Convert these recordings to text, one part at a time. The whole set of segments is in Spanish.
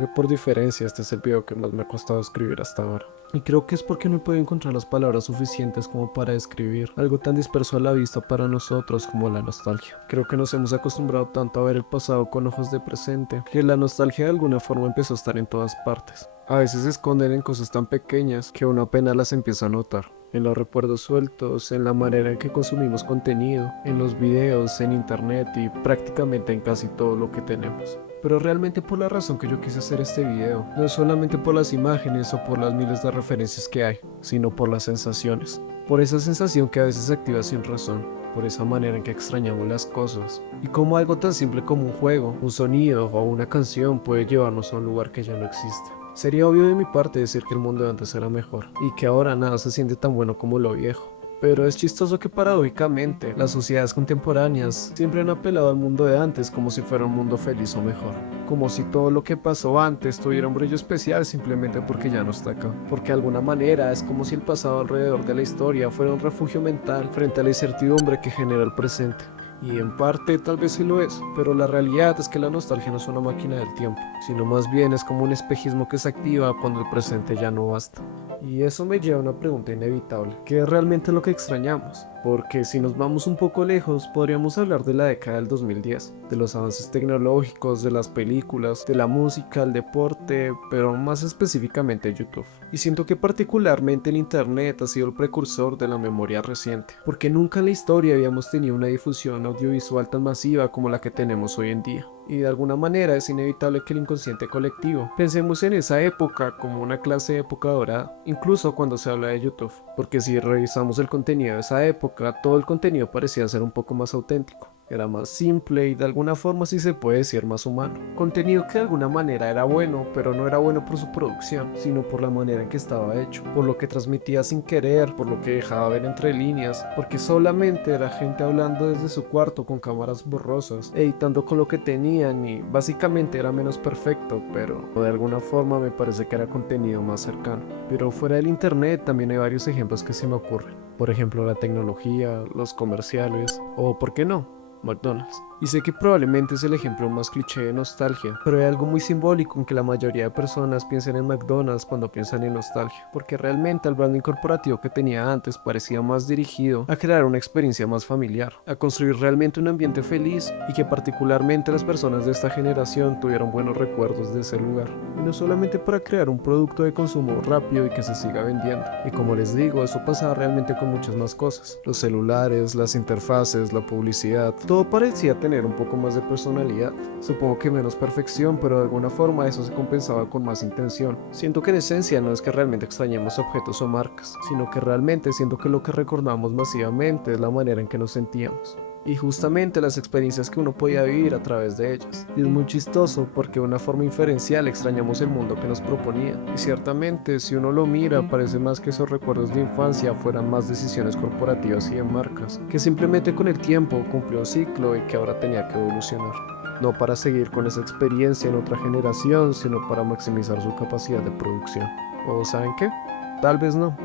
que por diferencia este es el video que más me ha costado escribir hasta ahora. Y creo que es porque no he podido encontrar las palabras suficientes como para describir algo tan disperso a la vista para nosotros como la nostalgia. Creo que nos hemos acostumbrado tanto a ver el pasado con ojos de presente, que la nostalgia de alguna forma empezó a estar en todas partes. A veces se esconden en cosas tan pequeñas que uno apenas las empieza a notar. En los recuerdos sueltos, en la manera en que consumimos contenido, en los videos, en internet y prácticamente en casi todo lo que tenemos. Pero realmente por la razón que yo quise hacer este video, no es solamente por las imágenes o por las miles de referencias que hay, sino por las sensaciones. Por esa sensación que a veces se activa sin razón, por esa manera en que extrañamos las cosas, y cómo algo tan simple como un juego, un sonido o una canción puede llevarnos a un lugar que ya no existe. Sería obvio de mi parte decir que el mundo de antes era mejor, y que ahora nada se siente tan bueno como lo viejo. Pero es chistoso que paradójicamente las sociedades contemporáneas siempre han apelado al mundo de antes como si fuera un mundo feliz o mejor. Como si todo lo que pasó antes tuviera un brillo especial simplemente porque ya no está acá. Porque de alguna manera es como si el pasado alrededor de la historia fuera un refugio mental frente a la incertidumbre que genera el presente. Y en parte tal vez sí lo es, pero la realidad es que la nostalgia no es una máquina del tiempo, sino más bien es como un espejismo que se activa cuando el presente ya no basta. Y eso me lleva a una pregunta inevitable: ¿qué es realmente lo que extrañamos? Porque si nos vamos un poco lejos, podríamos hablar de la década del 2010, de los avances tecnológicos, de las películas, de la música, el deporte, pero más específicamente YouTube. Y siento que particularmente el internet ha sido el precursor de la memoria reciente, porque nunca en la historia habíamos tenido una difusión audiovisual tan masiva como la que tenemos hoy en día. Y de alguna manera es inevitable que el inconsciente colectivo pensemos en esa época como una clase de época dorada, incluso cuando se habla de YouTube, porque si revisamos el contenido de esa época, todo el contenido parecía ser un poco más auténtico. Era más simple y de alguna forma sí se puede decir más humano. Contenido que de alguna manera era bueno, pero no era bueno por su producción, sino por la manera en que estaba hecho, por lo que transmitía sin querer, por lo que dejaba ver entre líneas, porque solamente era gente hablando desde su cuarto con cámaras borrosas, editando con lo que tenían y básicamente era menos perfecto, pero de alguna forma me parece que era contenido más cercano. Pero fuera del internet también hay varios ejemplos que se me ocurren. Por ejemplo, la tecnología, los comerciales o, ¿por qué no?, McDonald's. Y sé que probablemente es el ejemplo más cliché de nostalgia, pero hay algo muy simbólico en que la mayoría de personas piensen en McDonald's cuando piensan en nostalgia, porque realmente el branding corporativo que tenía antes parecía más dirigido a crear una experiencia más familiar, a construir realmente un ambiente feliz y que particularmente las personas de esta generación tuvieron buenos recuerdos de ese lugar. Y no solamente para crear un producto de consumo rápido y que se siga vendiendo. Y como les digo, eso pasaba realmente con muchas más cosas. Los celulares, las interfaces, la publicidad, todo parecía tener un poco más de personalidad. Supongo que menos perfección, pero de alguna forma eso se compensaba con más intención. Siento que en esencia no es que realmente extrañemos objetos o marcas, sino que realmente siento que lo que recordamos masivamente es la manera en que nos sentíamos. Y justamente las experiencias que uno podía vivir a través de ellas. Y es muy chistoso porque de una forma inferencial extrañamos el mundo que nos proponía. Y ciertamente, si uno lo mira, parece más que esos recuerdos de infancia fueran más decisiones corporativas y de marcas, que simplemente con el tiempo cumplió un ciclo y que ahora tenía que evolucionar. No para seguir con esa experiencia en otra generación, sino para maximizar su capacidad de producción. ¿O saben qué? Tal vez no.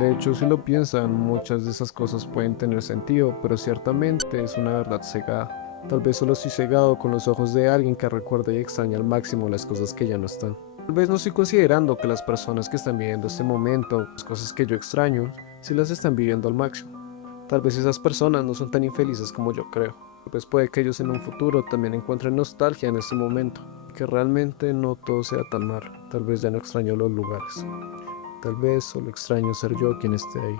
De hecho, si lo piensan, muchas de esas cosas pueden tener sentido, pero ciertamente es una verdad cegada. Tal vez solo estoy cegado con los ojos de alguien que recuerda y extraña al máximo las cosas que ya no están. Tal vez no estoy considerando que las personas que están viviendo este momento, las cosas que yo extraño, sí las están viviendo al máximo. Tal vez esas personas no son tan infelices como yo creo. Tal vez puede que ellos en un futuro también encuentren nostalgia en este momento, y que realmente no todo sea tan malo. Tal vez ya no extraño los lugares. Tal vez solo extraño ser yo quien esté ahí.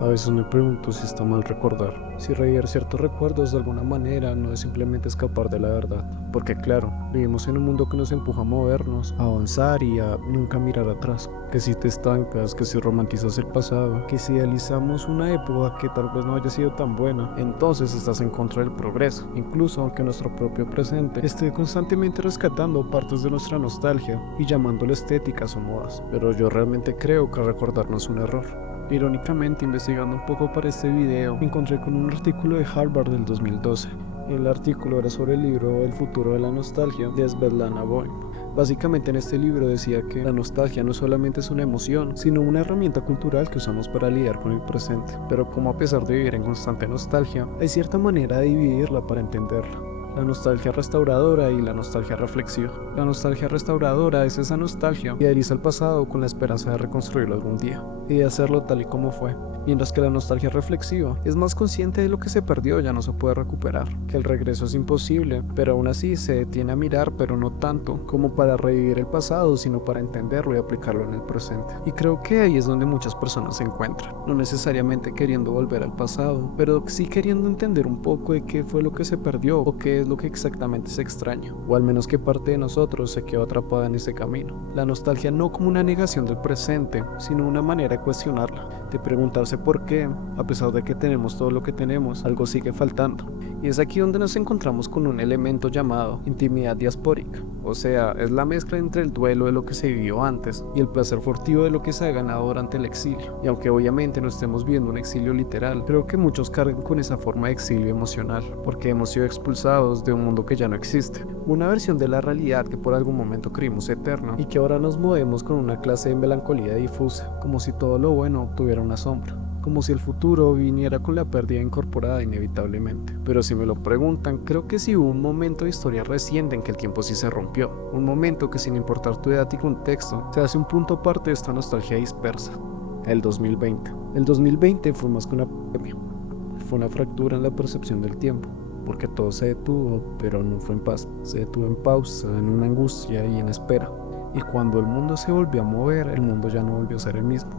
A veces me pregunto si está mal recordar, si revivir ciertos recuerdos de alguna manera no es simplemente escapar de la verdad, porque claro, vivimos en un mundo que nos empuja a movernos, a avanzar y a nunca mirar atrás, que si te estancas, que si romantizas el pasado, que si idealizamos una época que tal vez no haya sido tan buena, entonces estás en contra del progreso, incluso aunque nuestro propio presente esté constantemente rescatando partes de nuestra nostalgia y llamándole estéticas o modas. Pero yo realmente creo que recordar no es un error. Irónicamente, investigando un poco para este video, me encontré con un artículo de Harvard del 2012. El artículo era sobre el libro El futuro de la nostalgia de Svetlana Boym. Básicamente en este libro decía que la nostalgia no solamente es una emoción, sino una herramienta cultural que usamos para lidiar con el presente, pero como a pesar de vivir en constante nostalgia, hay cierta manera de dividirla para entenderla. La nostalgia restauradora y la nostalgia reflexiva. La nostalgia restauradora es esa nostalgia que idealiza el pasado con la esperanza de reconstruirlo algún día y de hacerlo tal y como fue. Mientras que la nostalgia reflexiva es más consciente de lo que se perdió ya no se puede recuperar, que el regreso es imposible, pero aún así se detiene a mirar, pero no tanto como para revivir el pasado, sino para entenderlo y aplicarlo en el presente. Y creo que ahí es donde muchas personas se encuentran, no necesariamente queriendo volver al pasado, pero sí queriendo entender un poco de qué fue lo que se perdió o qué es lo que exactamente se extraña, o al menos qué parte de nosotros se quedó atrapada en ese camino. La nostalgia no como una negación del presente, sino una manera de cuestionarla, de preguntarse por qué, a pesar de que tenemos todo lo que tenemos, algo sigue faltando. Y es aquí donde nos encontramos con un elemento llamado intimidad diaspórica, o sea, es la mezcla entre el duelo de lo que se vivió antes y el placer furtivo de lo que se ha ganado durante el exilio. Y aunque obviamente no estemos viendo un exilio literal, creo que muchos cargan con esa forma de exilio emocional, porque hemos sido expulsados de un mundo que ya no existe, una versión de la realidad que por algún momento creímos eterna y que ahora nos movemos con una clase de melancolía difusa, como si todo lo bueno tuviera una sombra, como si el futuro viniera con la pérdida incorporada inevitablemente. Pero si me lo preguntan, creo que sí hubo un momento de historia reciente en que el tiempo sí se rompió, un momento que sin importar tu edad y contexto, se hace un punto aparte de esta nostalgia dispersa. El 2020. El 2020 fue más que una pandemia, fue una fractura en la percepción del tiempo, porque todo se detuvo, pero no fue en paz, se detuvo en pausa, en una angustia y en espera. Y cuando el mundo se volvió a mover, el mundo ya no volvió a ser el mismo.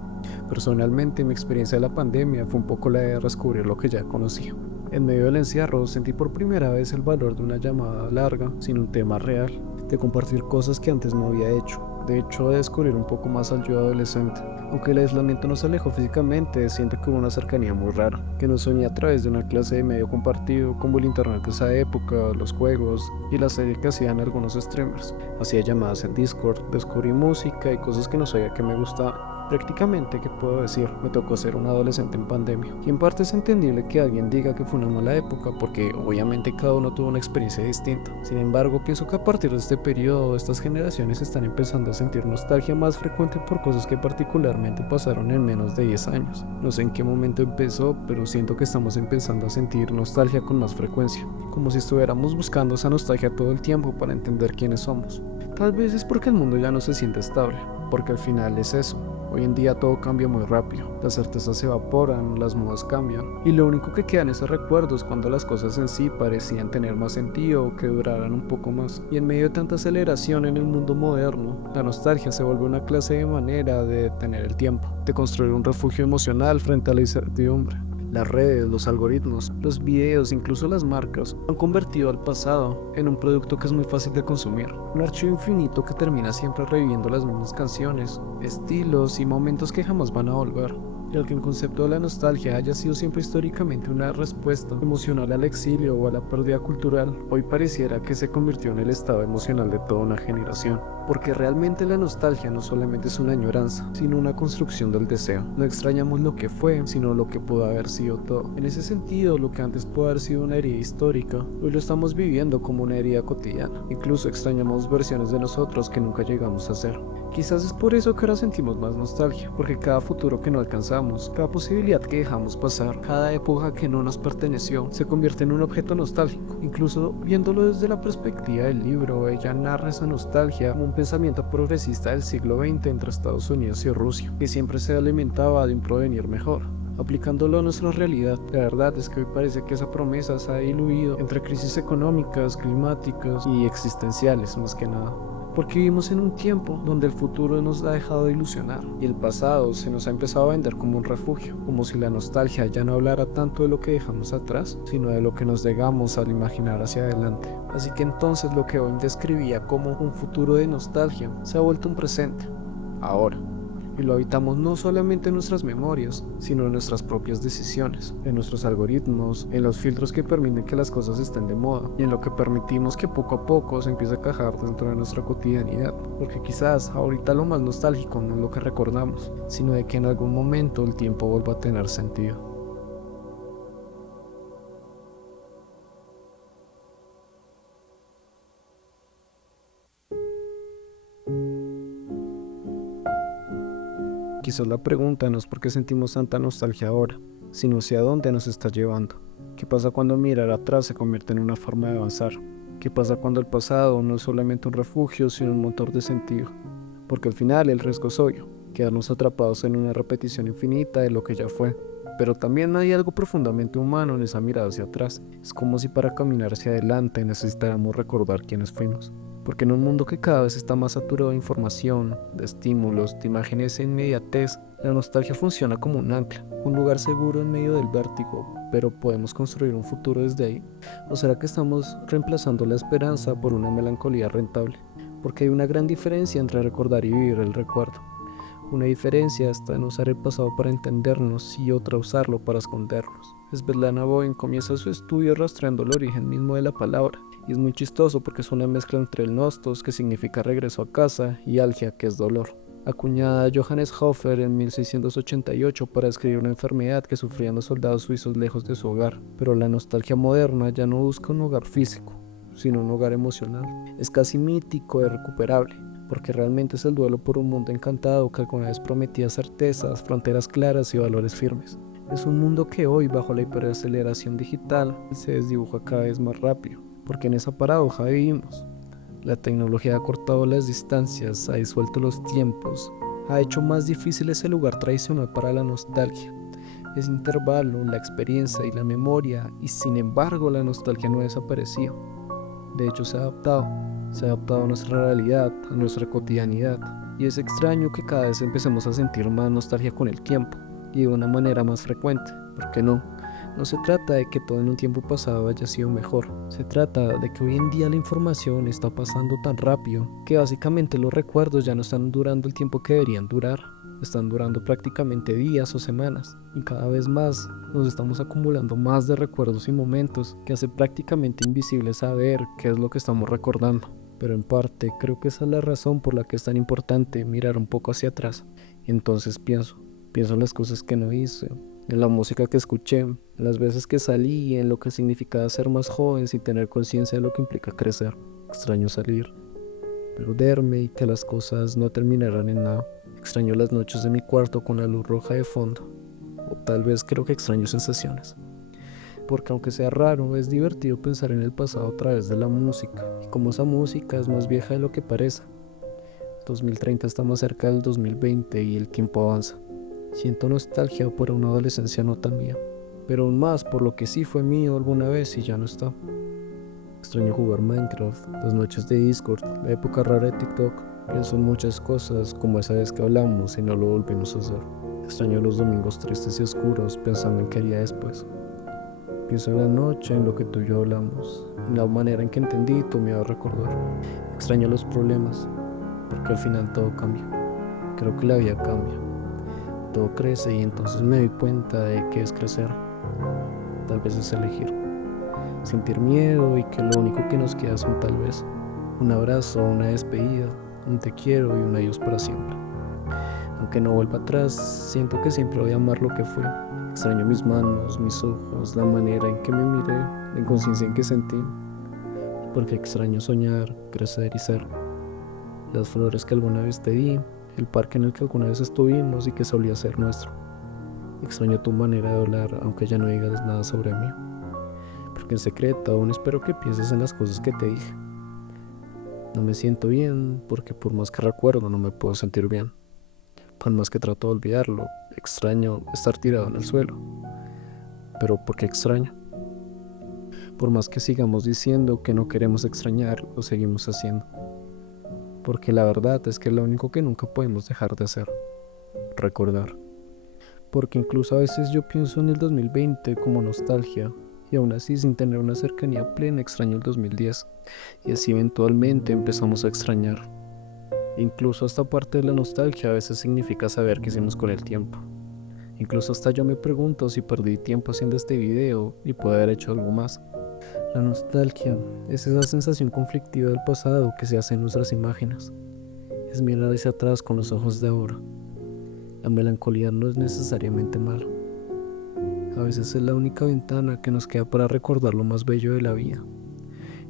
Personalmente, mi experiencia de la pandemia fue un poco la de descubrir lo que ya conocía. En medio del encierro sentí por primera vez el valor de una llamada larga sin un tema real, de compartir cosas que antes no había hecho, de hecho de descubrir un poco más al yo adolescente. Aunque el aislamiento nos alejó físicamente, siento que hubo una cercanía muy rara, que nos unía a través de una clase de medio compartido como el internet de esa época, los juegos y la serie que hacían algunos streamers. Hacía llamadas en Discord, descubrí música y cosas que no sabía que me gustaban. Prácticamente, ¿qué puedo decir? Me tocó ser un adolescente en pandemia. Y en parte es entendible que alguien diga que fue una mala época, porque obviamente cada uno tuvo una experiencia distinta. Sin embargo, pienso que a partir de este periodo, estas generaciones están empezando a sentir nostalgia más frecuente por cosas que particularmente pasaron en menos de 10 años. No sé en qué momento empezó, pero siento que estamos empezando a sentir nostalgia con más frecuencia, como si estuviéramos buscando esa nostalgia todo el tiempo para entender quiénes somos. Tal vez es porque el mundo ya no se siente estable, porque al final es eso. Hoy en día todo cambia muy rápido, las certezas se evaporan, las modas cambian, y lo único que quedan es recuerdos cuando las cosas en sí parecían tener más sentido o que duraran un poco más. Y en medio de tanta aceleración en el mundo moderno, la nostalgia se vuelve una clase de manera de detener el tiempo, de construir un refugio emocional frente a la incertidumbre. Las redes, los algoritmos, los videos, incluso las marcas, han convertido al pasado en un producto que es muy fácil de consumir. Un archivo infinito que termina siempre reviviendo las mismas canciones, estilos y momentos que jamás van a volver. Y aunque el concepto de la nostalgia haya sido siempre históricamente una respuesta emocional al exilio o a la pérdida cultural, hoy pareciera que se convirtió en el estado emocional de toda una generación. Porque realmente la nostalgia no solamente es una añoranza, sino una construcción del deseo. No extrañamos lo que fue, sino lo que pudo haber sido todo. En ese sentido, lo que antes pudo haber sido una herida histórica, hoy lo estamos viviendo como una herida cotidiana. Incluso extrañamos versiones de nosotros que nunca llegamos a ser. Quizás es por eso que ahora sentimos más nostalgia, porque cada futuro que no alcanzamos, cada posibilidad que dejamos pasar, cada época que no nos perteneció, se convierte en un objeto nostálgico. Incluso viéndolo desde la perspectiva del libro, ella narra esa nostalgia como un pensamiento progresista del siglo XX entre Estados Unidos y Rusia, que siempre se alimentaba de un porvenir mejor. Aplicándolo a nuestra realidad, la verdad es que hoy parece que esa promesa se ha diluido entre crisis económicas, climáticas y existenciales más que nada. Porque vivimos en un tiempo donde el futuro nos ha dejado de ilusionar y el pasado se nos ha empezado a vender como un refugio, como si la nostalgia ya no hablara tanto de lo que dejamos atrás, sino de lo que nos negamos al imaginar hacia adelante. Así que entonces lo que hoy describía como un futuro de nostalgia se ha vuelto un presente, ahora. Y lo habitamos no solamente en nuestras memorias, sino en nuestras propias decisiones, en nuestros algoritmos, en los filtros que permiten que las cosas estén de moda y en lo que permitimos que poco a poco se empiece a cajar dentro de nuestra cotidianidad. Porque quizás ahorita lo más nostálgico no es lo que recordamos, sino de que en algún momento el tiempo vuelva a tener sentido. quizás la pregunta no es por qué sentimos tanta nostalgia ahora, sino hacia dónde nos está llevando. ¿Qué pasa cuando mirar atrás se convierte en una forma de avanzar? ¿Qué pasa cuando el pasado no es solamente un refugio, sino un motor de sentido? Porque al final el riesgo es obvio, quedarnos atrapados en una repetición infinita de lo que ya fue. Pero también hay algo profundamente humano en esa mirada hacia atrás. Es como si para caminar hacia adelante necesitáramos recordar quiénes fuimos. Porque en un mundo que cada vez está más saturado de información, de estímulos, de imágenes e inmediatez, la nostalgia funciona como un ancla, un lugar seguro en medio del vértigo, pero ¿podemos construir un futuro desde ahí? ¿O será que estamos reemplazando la esperanza por una melancolía rentable? Porque hay una gran diferencia entre recordar y vivir el recuerdo. Una diferencia está en usar el pasado para entendernos y otra usarlo para escondernos. Svetlana Boym comienza su estudio rastreando el origen mismo de la palabra, y es muy chistoso porque es una mezcla entre el nostos, que significa regreso a casa, y algia, que es dolor. Acuñada Johannes Hofer en 1688 para describir una enfermedad que sufrían los soldados suizos lejos de su hogar, pero la nostalgia moderna ya no busca un hogar físico, sino un hogar emocional. Es casi mítico e irrecuperable, porque realmente es el duelo por un mundo encantado que alguna vez prometía certezas, fronteras claras y valores firmes. Es un mundo que hoy, bajo la hiperaceleración digital, se desdibuja cada vez más rápido, porque en esa paradoja vivimos. La tecnología ha cortado las distancias, ha disuelto los tiempos, ha hecho más difícil ese lugar tradicional para la nostalgia. Ese intervalo, la experiencia y la memoria, y sin embargo la nostalgia no ha desaparecido. De hecho se ha adaptado a nuestra realidad, a nuestra cotidianidad, y es extraño que cada vez empecemos a sentir más nostalgia con el tiempo, y de una manera más frecuente. ¿Por qué no? No se trata de que todo en un tiempo pasado haya sido mejor, se trata de que hoy en día la información está pasando tan rápido que básicamente los recuerdos ya no están durando el tiempo que deberían durar, están durando prácticamente días o semanas, y cada vez más nos estamos acumulando más de recuerdos y momentos que hace prácticamente invisible saber qué es lo que estamos recordando. Pero en parte creo que esa es la razón por la que es tan importante mirar un poco hacia atrás. Y entonces pienso en las cosas que no hice, en la música que escuché, en las veces que salí, en lo que significaba ser más joven sin tener conciencia de lo que implica crecer. Extraño salir, perderme y que las cosas no terminaran en nada. Extraño las noches de mi cuarto con la luz roja de fondo, o tal vez creo que extraño sensaciones. Porque aunque sea raro, es divertido pensar en el pasado a través de la música, y como esa música es más vieja de lo que parece. 2030 está más cerca del 2020 y el tiempo avanza. Siento nostalgia por una adolescencia no tan mía, pero aún más por lo que sí fue mío alguna vez y ya no está. Extraño jugar Minecraft, las noches de Discord, la época rara de TikTok. Pienso en muchas cosas, como esa vez que hablamos y no lo volvimos a hacer. Extraño los domingos tristes y oscuros, pensando en qué haría después. Pienso en la noche, en lo que tú y yo hablamos, en la manera en que entendí tu miedo a recordar. Extraño los problemas, porque al final todo cambia. Creo que la vida cambia. Todo crece y entonces me doy cuenta de que es crecer. Tal vez es elegir. Sentir miedo y que lo único que nos queda son tal vez un abrazo, una despedida, un te quiero y un adiós para siempre. Aunque no vuelva atrás, siento que siempre voy a amar lo que fue. Extraño mis manos, mis ojos, la manera en que me miré, la inconsciencia en que sentí. Porque extraño soñar, crecer y ser. Las flores que alguna vez te di, el parque en el que alguna vez estuvimos y que solía ser nuestro. Extraño tu manera de hablar, aunque ya no digas nada sobre mí. Porque en secreto aún espero que pienses en las cosas que te dije. No me siento bien porque por más que recuerdo no me puedo sentir bien. Por más que trato de olvidarlo, extraño estar tirado en el suelo. Pero ¿por qué extraño? Por más que sigamos diciendo que no queremos extrañar, lo seguimos haciendo. Porque la verdad es que es lo único que nunca podemos dejar de hacer. Recordar. Porque incluso a veces yo pienso en el 2020 como nostalgia, y aún así sin tener una cercanía plena extraño el 2010, y así eventualmente empezamos a extrañar. Incluso esta parte de la nostalgia a veces significa saber qué hicimos con el tiempo. Incluso hasta yo me pregunto si perdí tiempo haciendo este video y puedo haber hecho algo más. La nostalgia es esa sensación conflictiva del pasado que se hace en nuestras imágenes. Es mirar hacia atrás con los ojos de ahora. La melancolía no es necesariamente malo. A veces es la única ventana que nos queda para recordar lo más bello de la vida.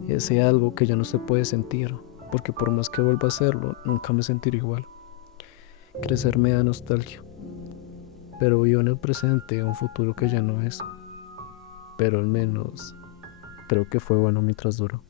Ese algo que ya no se puede sentir, porque por más que vuelva a hacerlo, nunca me sentiré igual. Crecer me da nostalgia, pero vivo en el presente un futuro que ya no es, pero al menos creo que fue bueno mientras duró.